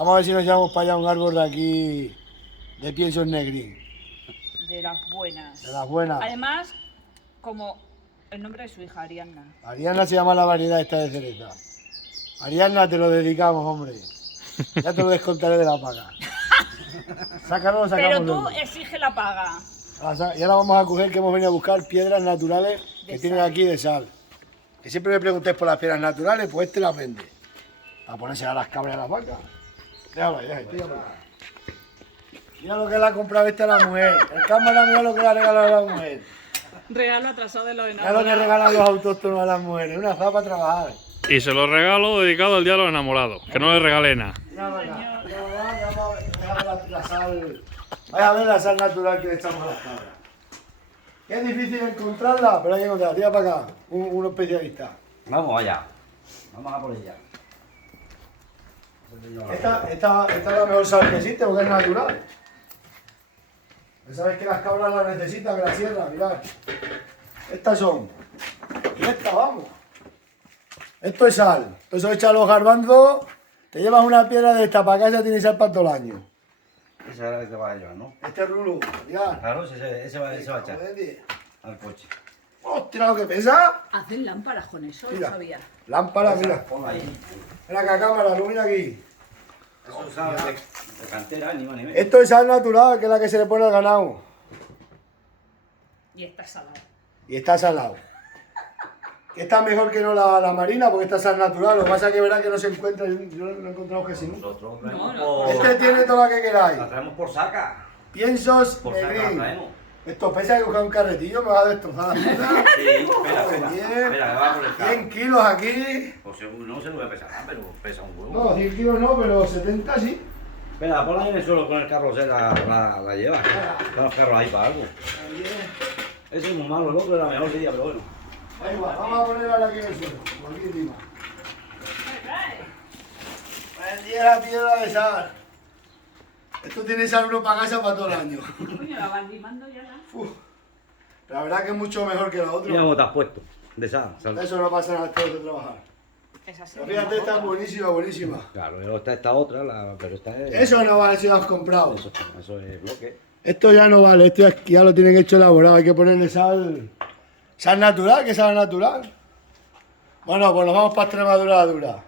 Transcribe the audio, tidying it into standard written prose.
Vamos a ver si nos llevamos para allá un árbol de aquí de piensos negrín. De las buenas. De las buenas. Además, como el nombre de su hija, Ariadna. Ariadna se llama la variedad esta de cereza. Ariadna, te lo dedicamos, hombre. Ya te lo descontaré de la paga. Sácalo, sacamos. Pero tú luego. exige la paga. Y ahora vamos a coger que hemos venido a buscar piedras naturales que tienen aquí de sal. Que siempre me preguntéis por las piedras naturales, pues este las vende. Para ponerse a las cabras y a las vacas. Déjalo ahí, déjalo. Mira lo que le ha comprado esta a la mujer. El cámara, mira lo que le ha regalado a la mujer. Regalo atrasado de los Mira lo que enamorados. regalan los autóctonos a las mujeres. Una zapa para trabajar. Y se lo regalo dedicado al Día de los Enamorados, que no le regalé nada. Mira, vaya, déjame la sal. Vaya a ver la sal natural que le echamos a las cabras. Es difícil encontrarla, pero hay que encontrarla. Tira para acá, un especialista. Vamos allá. Vamos a por ella. Esta es la mejor sal que existe porque es natural. Sabes que las cabras la necesitan en la sierra, mirad. Estas son. Y esta, vamos. Esto es sal. Eso echa los garbanzos. Te llevas una piedra de esta para casa, tienes sal para todo el año. Esa es la que te vas a llevar, ¿no? Este es Rulo, mirad. Claro, ese va a echar al coche. ¡Hostia, lo que pesa! Hacen lámparas con eso, Mira. lo sabía. Lámpara, mira. Ponla ahí. Mira acá, cámara, ilumina aquí. Eso es sal de cantera, ni más ni menos. Esto es sal natural, que es la que se le pone al ganado. Y está salado. Y está salado. Que está mejor que no la marina, porque esta sal natural. Lo que pasa es que verá que no se encuentra, yo no he encontrado casi nunca. Nosotros traemos No, por... Este tiene toda la que queráis. La traemos por saca. Piensos Por saca la negrín. traemos. Esto pesa que coger un carretillo, me va a destrozar la piedra. Sí, espera. Bien. Espera, que va por el 100 carro. kilos aquí. Pues según no se lo voy a pesar, pero pesa un huevo. No, 100 kilos no, pero 70 sí. Espera, ponla ahí en el suelo con el carrusel, la lleva. Están los carros ahí para algo. Ese es muy malo, el otro era mejor día, pero bueno. Ahí va, vamos a ponerla aquí en el suelo, por aquí encima. Prendí la piedra de sal. Esto tiene sal uno para casa para todo el año. Coño, la van limando ya. Uf. La verdad que es mucho mejor que la Mira otra. cómo te has puesto, de sal. Eso no pasa nada después de trabajar. Es así. Pero fíjate, esta es buenísima, buenísima. Claro, luego está esta otra, pero esta es... Eso no vale si lo has comprado. Eso es bloque. Esto ya no vale, esto ya lo tienen hecho elaborado, hay que ponerle sal. Sal natural, que sal natural. Bueno, pues nos vamos para Extremadura dura.